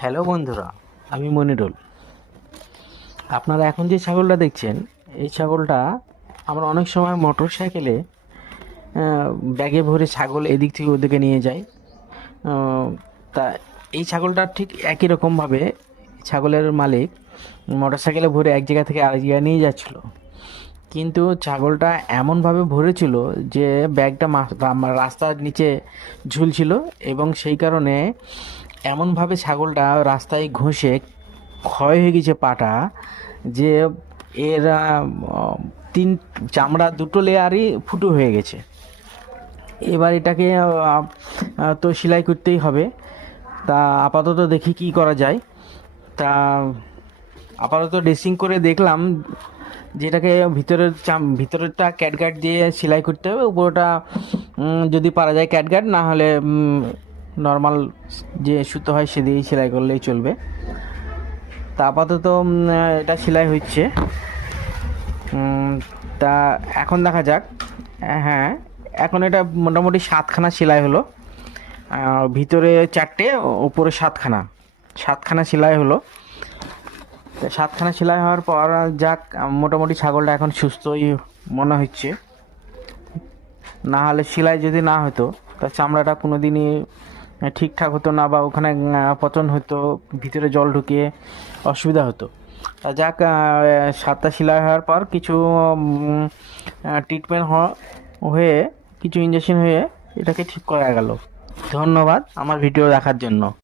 Hello বন্ধুরা, আমি মনিরুল। আপনারা এখন যে ছাগলটা দেখছেন, এই ছাগলটা আমরা অনেক সময় মোটর সাইকেলে ব্যাগে ভরে ছাগল এদিক থেকে ওদিকে নিয়ে যাই। তা এই ছাগলটা ঠিক একই রকমভাবে ছাগলের মালিক মোটর সাইকেলে ভরে এক জায়গা থেকে আরেক জায়গায় নিয়ে যাচ্ছিল। কিন্তু ছাগলটা এমনভাবে ভরেছিল যে ব্যাগটা রাস্তার নিচে ঝুলছিল, এবং সেই কারণে এমনভাবে ছাগলটা রাস্তায় ঘষে ক্ষয় হয়ে গেছে পাটা, যে এর তিন চামড়া দুটো লেয়ারই ফুটো হয়ে গেছে। এবার এটাকে তো সেলাই করতেই হবে। তা আপাতত দেখি কি করা যায়। তা আপাতত ড্রেসিং করে দেখলাম যেটাকে ভিতরেরটা ক্যাটগার্ড দিয়ে সেলাই করতে হবে, উপরটা যদি পারা যায় ক্যাটগার্ড, না হলে নর্মাল যে সুতো হয় সে দিয়েই সেলাই করলেই চলবে। তা আপাতত এটা সেলাই হচ্ছে। তা এখন দেখা যাক। হ্যাঁ, এখন এটা মোটামুটি 7খানা সেলাই হলো। ভিতরে 4টে, উপরে 7খানা সেলাই হলো। তো 7খানা সেলাই হওয়ার পর যাক, মোটামুটি ছাগলটা এখন সুস্থই মনে হচ্ছে। না হলে সেলাই যদি না হতো তা চামড়াটা কোনো দিনই ঠিকঠাক হতো না, বা ওখানে পচন হতো, ভিতরে জল ঢুকিয়ে অসুবিধা হতো। তা যাক, 7টা সেলাই হওয়ার পর কিছু ট্রিটমেন্ট হয়ে, কিছু ইঞ্জেকশন হয়ে এটাকে ঠিক করা গেল। ধন্যবাদ আমার ভিডিও দেখার জন্য।